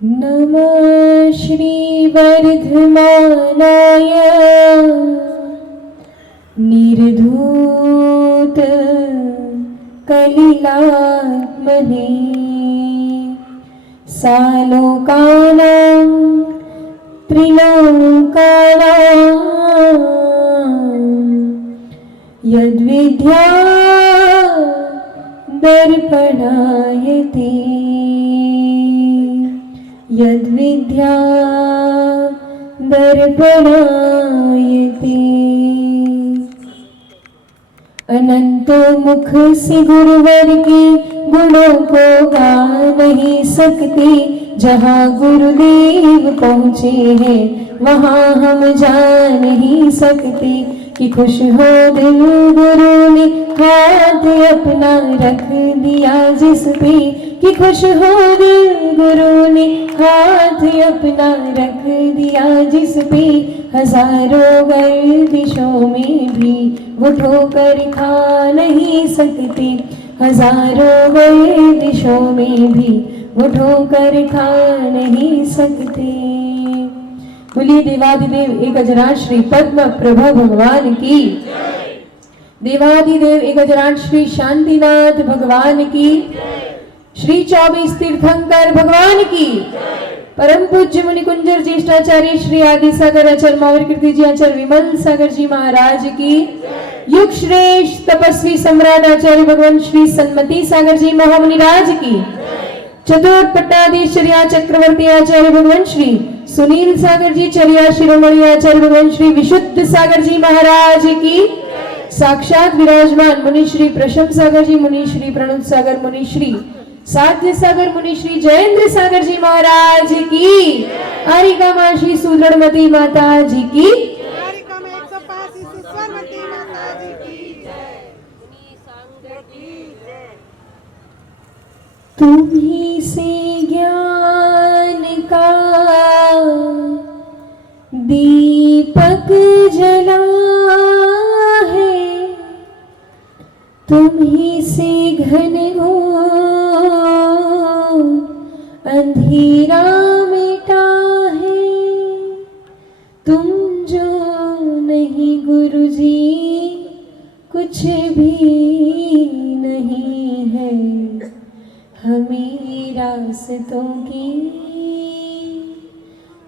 नमः श्रीवर्धमानाय निर्धूत कलिलात्मने सालोकानां त्रिलोकानां यद्विद्या दर्पणायते यद्विद्या दर्पणायते। अनंतो मुख से गुरुवर के गुणों को गा नहीं सकते, जहाँ गुरुदेव पहुँचे हैं वहाँ हम जा नहीं सकते। कि खुश हो दिल गुरु ने हाथ अपना रख दिया जिस पे, कि खुश हो दिल गुरु ने हाथ अपना रख दिया जिस पे। हजारों गर्दिशों में भी वो ठोकर खा नहीं सकते, हजारों गर्दिशों में भी वो ठोकर खा नहीं सकते। बोलिए देवाधिदेव एक अजराट श्री पद्म प्रभा भगवान की, देवाधिदेव एक अजराट श्री शांतिनाथ भगवान की, श्री 24 तीर्थंकर भगवान की, परम पूज्य मुनि कुंजर ज्येष्ठाचार्य श्री आदि सागर आचार्य मावर कीर्ति जी आचार्य विमल सागर जी महाराज की, युग श्रेष्ठ तपस्वी सम्राट आचार्य भगवान श्री सन्मति सागर जी महामुनिराज की, चतुर्थ पट्टाधीश्वरिया चक्रवर्ती आचार्य भगवान श्री सुनील सागर जी चरिया शिरोमणि आचार्य भगवान श्री विशुद्ध सागर जी महाराज की, साक्षात विराजमान मुनि श्री प्रशम सागर जी, मुनि श्री प्रणुत सागर, मुनि श्री साध्य सागर, मुनि श्री जयेंद्र सागर जी महाराज की, आरिका माँ श्री सुदृढ़मती माता जी की, तुम्ही से ज्ञान का दीपक जला है, तुम्ही से घनघोर अंधेरा मिटा है। तुम जो नहीं गुरुजी कुछ भी नहीं है, हमें रास्तों की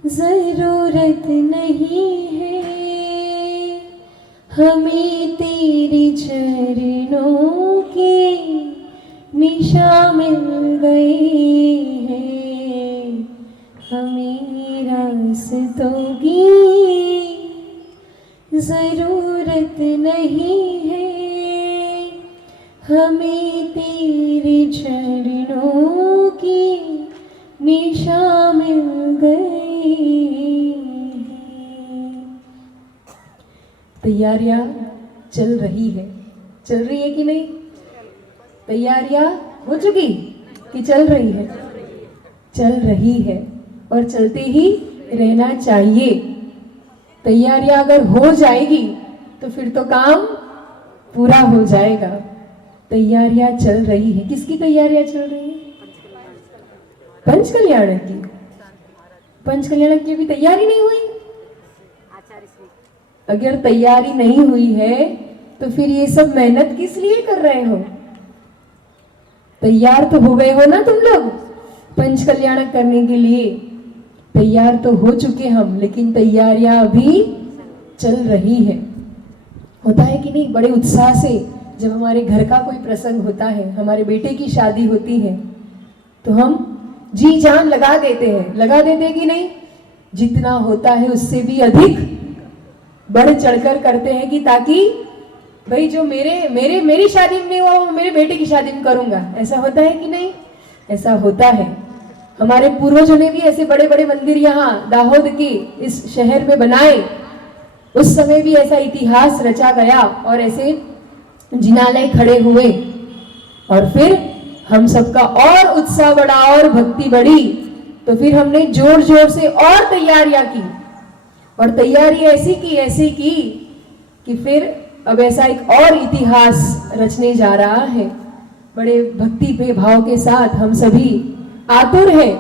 जरूरत नहीं है, हमें तेरे चरणों के निशा मिल गए हैं, हमें रास्तों की जरूरत नहीं है, हमें तेरे चरणों की निशा मिल गई। तैयारियां चल रही है कि नहीं? तैयारियां हो चुकी कि चल रही है? चल रही है और चलते ही रहना चाहिए। तैयारियां अगर हो जाएगी तो फिर तो काम पूरा हो जाएगा। तैयारियां चल रही है। किसकी तैयारियां चल रही है? पंच कल्याण की। पंच कल्याण की भी तैयारी नहीं हुई। अगर तैयारी नहीं हुई है तो फिर ये सब मेहनत किस लिए कर रहे हो? तैयार तो हो गए हो ना तुम लोग पंच कल्याण करने के लिए। तैयार तो हो चुके हम, लेकिन तैयारियां अभी चल रही है। होता है कि नहीं? बड़े उत्साह से जब हमारे घर का कोई प्रसंग होता है, हमारे बेटे की शादी होती है, तो हम जी जान लगा देते हैं कि नहीं? जितना होता है उससे भी अधिक बढ़ चढ़कर करते हैं कि ताकि भाई जो मेरी शादी में नहीं हुआ वो मेरे बेटे की शादी में करूंगा। ऐसा होता है कि नहीं? ऐसा होता है। हमारे पूर्वजों ने भी ऐसे बड़े बड़े मंदिर यहाँ दाहोद के इस शहर में बनाए। उस समय भी ऐसा इतिहास रचा गया और ऐसे जिनालय खड़े हुए, और फिर हम सबका और उत्साह बढ़ा और भक्ति बढ़ी, तो फिर हमने जोर जोर से और तैयारियां की, और तैयारी ऐसी की कि फिर अब ऐसा एक और इतिहास रचने जा रहा है। बड़े भक्ति पे भाव के साथ हम सभी आतुर हैं।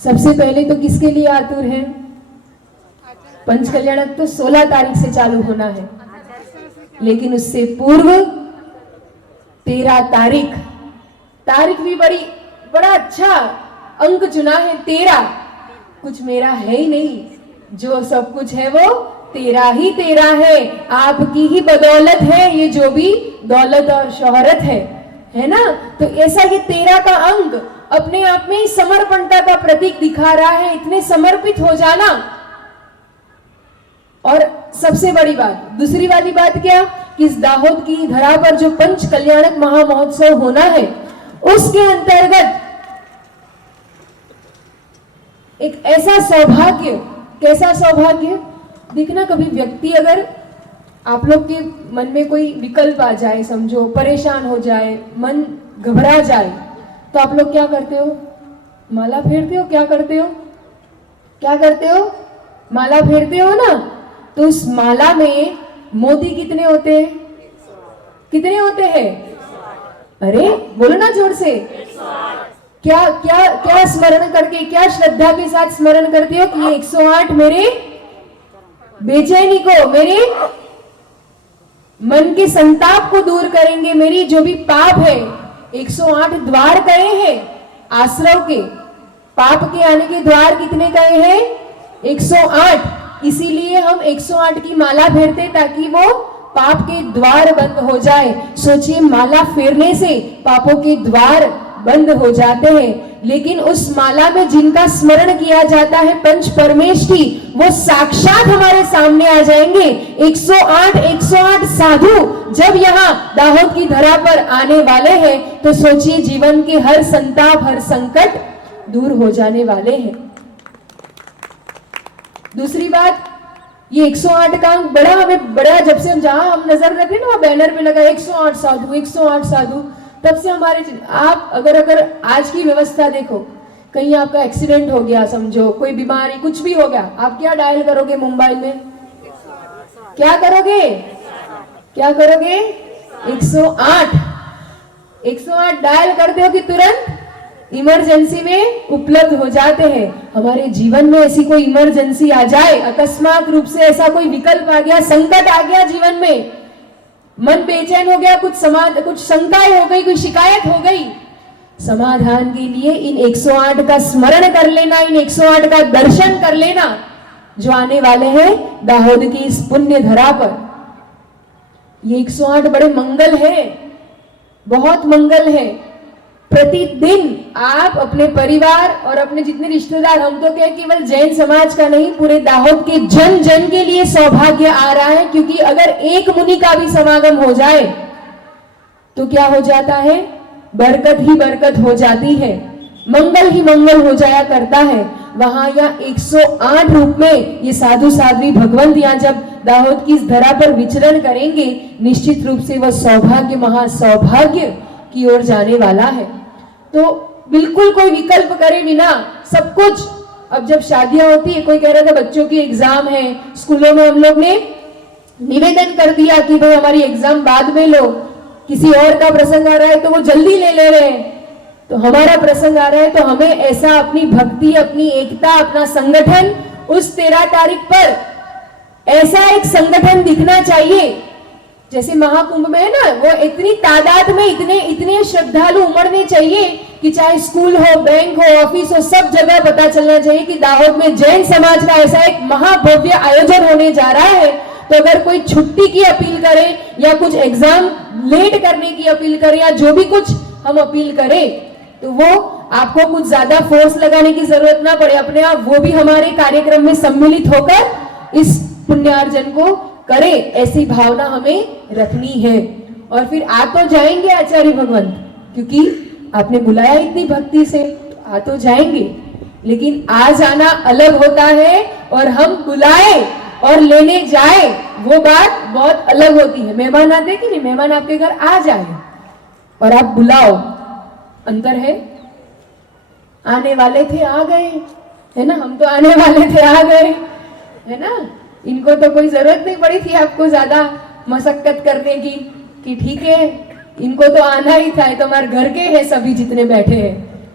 सबसे पहले तो किसके लिए आतुर है? पंच कल्याणक तो 16 तारीख से चालू होना है, लेकिन उससे पूर्व 13 तारीख, तारीख भी बड़ा अच्छा अंक चुना है 13। कुछ मेरा है ही नहीं, जो सब कुछ है वो तेरा ही तेरा है, आपकी ही बदौलत है ये जो भी दौलत और शोहरत है ना। तो ऐसा ये 13 का अंक अपने आप में समर्पणता का प्रतीक दिखा रहा है, इतने समर्पित हो जाना। और सबसे बड़ी बात, दूसरी वाली बात क्या, कि इस दाहोद की धरा पर जो पंच कल्याणक महामहोत्सव होना है, उसके अंतर्गत एक ऐसा सौभाग्य, कैसा सौभाग्य, देखना कभी व्यक्ति अगर आप लोग के मन में कोई विकल्प आ जाए, समझो परेशान हो जाए, मन घबरा जाए, तो आप लोग क्या करते हो? माला फेरते हो। क्या करते हो? क्या करते हो? माला फेरते हो ना। तो उस माला में मोती कितने होते हैं? कितने होते हैं? अरे बोलो ना जोर से। क्या क्या क्या स्मरण करके, क्या श्रद्धा के साथ स्मरण करते हो कि ये 108 मेरे बेचैनी को, मेरे मन के संताप को दूर करेंगे, मेरी जो भी पाप है। 108 द्वार कहे हैं आश्रव के, पाप के आने के द्वार कितने कहे हैं? 108। इसीलिए हम 108 की माला फेरते ताकि वो पाप के द्वार बंद हो जाए। सोचिए, माला फेरने से पापों के द्वार बंद हो जाते हैं, लेकिन उस माला में जिनका स्मरण किया जाता है पंच परमेश की, वो साक्षात हमारे सामने आ जाएंगे। 108 साधु जब यहाँ दाहोद की धरा पर आने वाले हैं, तो सोचिए जीवन के हर संताप, हर संकट दूर हो जाने वाले हैं। दूसरी बात, ये 108 का अंक बड़ा जब से हम जहां हम नजर रखे ना, बैनर पे लगा 108 साधु, 108 साधु, तब से हमारे, आप अगर आज की व्यवस्था देखो, कहीं आपका एक्सीडेंट हो गया, समझो कोई बीमारी कुछ भी हो गया, आप क्या डायल करोगे मोबाइल में? क्या करोगे? क्या करोगे? 108 डायल करते हो कि तुरंत इमरजेंसी में उपलब्ध हो जाते हैं। हमारे जीवन में ऐसी कोई इमरजेंसी आ जाए, अकस्मात रूप से ऐसा कोई विकल्प आ गया, संकट आ गया जीवन में, मन बेचैन हो गया, कुछ शंकाएं हो गई, कोई शिकायत हो गई, समाधान के लिए इन 108 का स्मरण कर लेना, इन 108 का दर्शन कर लेना, जो आने वाले हैं दाहोद की इस पुण्य धरा पर। ये 108 बड़े मंगल है, बहुत मंगल है। प्रतिदिन आप अपने परिवार और अपने जितने रिश्तेदार, हम तो क्या केवल जैन समाज का नहीं, पूरे दाहोद के जन जन के लिए सौभाग्य आ रहा है, क्योंकि अगर एक मुनि का भी समागम हो जाए तो क्या हो जाता है? बरकत ही बरकत हो जाती है, मंगल ही मंगल हो जाया करता है। वहां यहाँ 108 रूप में ये साधु साध्वी भगवंत यहाँ जब दाहोद की इस धरा पर विचरण करेंगे, निश्चित रूप से वह सौभाग्य, महासौभाग्य की ओर जाने वाला है। तो बिल्कुल कोई विकल्प करे बिना सब कुछ। अब जब शादियां होती है, कोई कह रहा था बच्चों की एग्जाम है, स्कूलों में हम लोग ने निवेदन कर दिया कि भाई हमारी एग्जाम बाद में लो, किसी और का प्रसंग आ रहा है तो वो जल्दी ले रहे हैं, तो हमारा प्रसंग आ रहा है तो हमें ऐसा अपनी भक्ति, अपनी एकता, अपना संगठन उस 13 तारीख पर ऐसा एक संगठन दिखना चाहिए। जैसे महाकुंभ में है ना, वो इतनी तादाद में इतने श्रद्धालु उमड़ने चाहिए कि चाहे स्कूल हो, बैंक हो, ऑफिस हो, सब जगह पता चलना चाहिए कि दाहोद में जैन समाज का ऐसा एक महाभव्य आयोजन होने जा रहा है। तो अगर कोई छुट्टी की अपील करे या कुछ एग्जाम लेट करने की अपील करे या जो भी कुछ हम अपील करें, तो वो आपको कुछ ज्यादा फोर्स लगाने की जरूरत ना पड़े, अपने आप वो भी हमारे कार्यक्रम में सम्मिलित होकर इस पुण्यार्जन को करे, ऐसी भावना हमें रखनी है। और फिर आ तो जाएंगे आचार्य भगवंत, क्योंकि आपने बुलाया इतनी भक्ति से, तो आ तो जाएंगे, लेकिन आ जाना अलग होता है और हम बुलाए और लेने जाए, वो बात बहुत अलग होती है। मेहमान आते कि नहीं, मेहमान आपके घर आ जाए और आप बुलाओ, अंतर है। आने वाले थे आ गए, है ना, हम तो आने वाले थे आ गए, है ना। इनको तो कोई जरूरत नहीं पड़ी थी आपको ज्यादा मशक्कत करने की, कि ठीक है इनको तो आना ही था, तो हमारे घर के हैं सभी जितने बैठे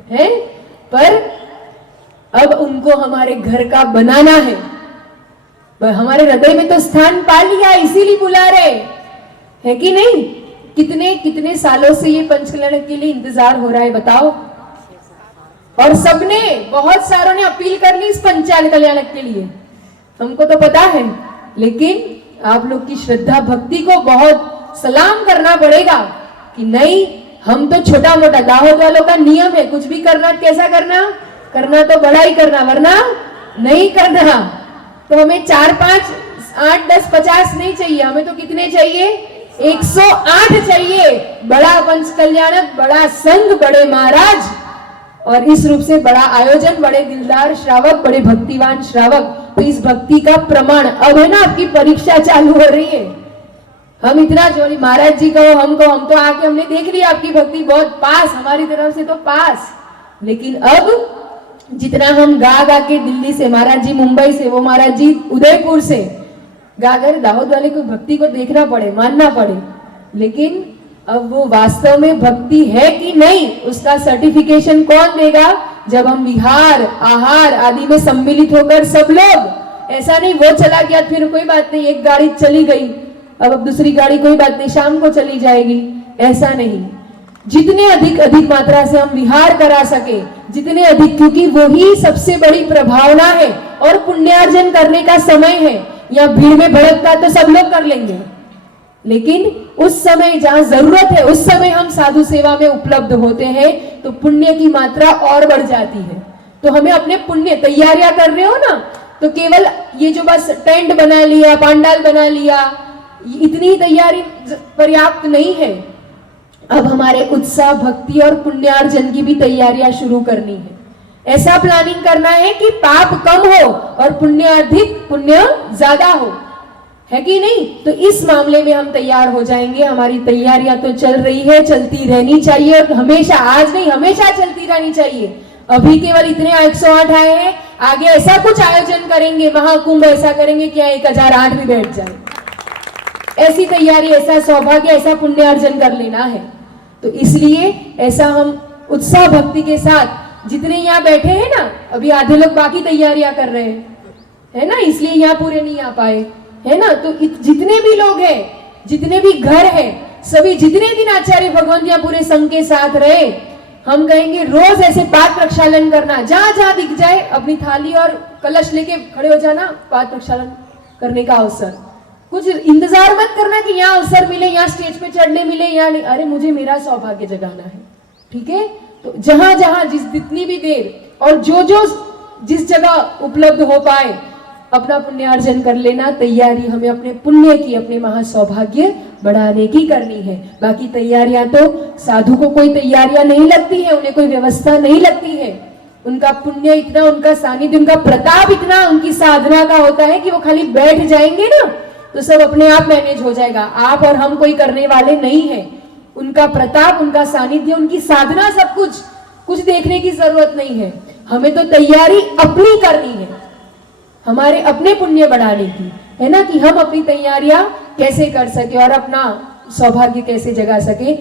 हैं, पर अब उनको हमारे घर का बनाना है। हमारे हृदय में तो स्थान पा लिया, इसीलिए बुला रहे है कि नहीं। कितने कितने सालों से ये पंचकल्याण के लिए इंतजार हो रहा है बताओ। और सबने, बहुत सारों ने अपील कर ली इस पंचायत कल्याण के लिए, हमको तो पता है, लेकिन आप लोग की श्रद्धा भक्ति को बहुत सलाम करना पड़ेगा कि नहीं, हम तो छोटा मोटा, दाहोद वालों का नियम है, कुछ भी करना कैसा करना, करना तो बड़ा ही करना, वरना नहीं करना। तो हमें 4, 5, 8, 10, 50 नहीं चाहिए, हमें तो कितने चाहिए, 108 चाहिए। बड़ा पंच कल्याणक, बड़ा संघ, बड़े महाराज, और इस रूप से बड़ा आयोजन, बड़े दिलदार श्रावक, बड़े भक्तिवान श्रावक। तो इस भक्ति का प्रमाण अब है ना, आपकी परीक्षा चालू हो रही है। हम इतना जोरी महाराज जी कहो, हम तो आके हमने देख लिया आपकी भक्ति बहुत पास, हमारी तरफ से तो पास। लेकिन अब जितना हम गा गा के, दिल्ली से महाराज जी, मुंबई से, वो महाराज जी उदयपुर से गा कर दाऊद वाले को भक्ति को देखना पड़े, मानना पड़े। लेकिन अब वो वास्तव में भक्ति है कि नहीं, उसका सर्टिफिकेशन कौन देगा, जब हम विहार, आहार आदि में सम्मिलित होकर सब लोग, ऐसा नहीं वो चला गया फिर कोई बात नहीं, एक गाड़ी चली गई, अब दूसरी गाड़ी कोई बात नहीं, शाम को चली जाएगी, ऐसा नहीं। जितने अधिक अधिक मात्रा से हम विहार करा सके, जितने अधिक, क्योंकि वही सबसे बड़ी प्रभावना है और पुण्यार्जन करने का समय है। या भीड़ में भड़कता तो सब लोग कर लेंगे, लेकिन उस समय जहां जरूरत है, उस समय हम साधु सेवा में उपलब्ध होते हैं तो पुण्य की मात्रा और बढ़ जाती है। तो हमें अपने पुण्य, तैयारियां कर रहे हो ना, तो केवल ये जो बस टेंट बना लिया, पंडाल बना लिया, इतनी तैयारी पर्याप्त नहीं है। अब हमारे उत्साह, भक्ति और पुण्यार्जन की भी तैयारियां शुरू करनी है। ऐसा प्लानिंग करना है कि पाप कम हो और पुण्य अधिक, पुण्य ज्यादा हो, है कि नहीं। तो इस मामले में हम तैयार हो जाएंगे। हमारी तैयारियां तो चल रही है, चलती रहनी चाहिए, और हमेशा, आज नहीं हमेशा चलती रहनी चाहिए। अभी केवल इतने 108 आए हैं, आगे ऐसा कुछ आयोजन करेंगे, महाकुंभ ऐसा करेंगे कि 1008 भी बैठ जाए। ऐसी तैयारी, ऐसा सौभाग्य, ऐसा पुण्यार्जन कर लेना है। तो इसलिए ऐसा हम उत्साह भक्ति के साथ, जितने यहाँ बैठे हैं ना, अभी आधे लोग बाकी तैयारियां कर रहे हैं, है ना, इसलिए यहाँ पूरे नहीं आ पाए, है ना। तो जितने भी लोग हैं, जितने भी घर हैं, सभी जितने दिन आचार्य भगवंत यहाँ पूरे संघ के साथ रहे, हम कहेंगे रोज ऐसे पाद प्रक्षालन करना, जहां जहां दिख जाए अपनी थाली और कलश लेके खड़े हो जाना, पाद प्रक्षालन करने का अवसर। कुछ इंतजार मत करना कि यहाँ अवसर मिले, यहाँ स्टेज पे चढ़ने मिले, यहाँ नहीं, अरे मुझे मेरा सौभाग्य जगाना है, ठीक है। तो जहां जहां जितनी भी देर और जो जिस जगह उपलब्ध हो पाए, अपना पुण्यार्जन कर लेना। तैयारी हमें अपने पुण्य की, अपने महासौभाग्य बढ़ाने की करनी है। बाकी तैयारियां तो साधु को कोई तैयारियां नहीं लगती है, उन्हें कोई व्यवस्था नहीं लगती है। उनका पुण्य इतना, उनका सानिध्य, उनका प्रताप इतना, उनकी साधना का होता है कि वो खाली बैठ जाएंगे ना तो सब अपने आप मैनेज हो जाएगा। आप और हम कोई करने वाले नहीं है। उनका प्रताप, उनका सानिध्य, उनकी साधना, सब कुछ देखने की जरूरत नहीं है। हमें तो तैयारी अपनी करनी है, हमारे अपने पुण्य बढ़ाने की, है ना, कि हम अपनी तैयारियां कैसे कर सके और अपना सौभाग्य कैसे जगा सके।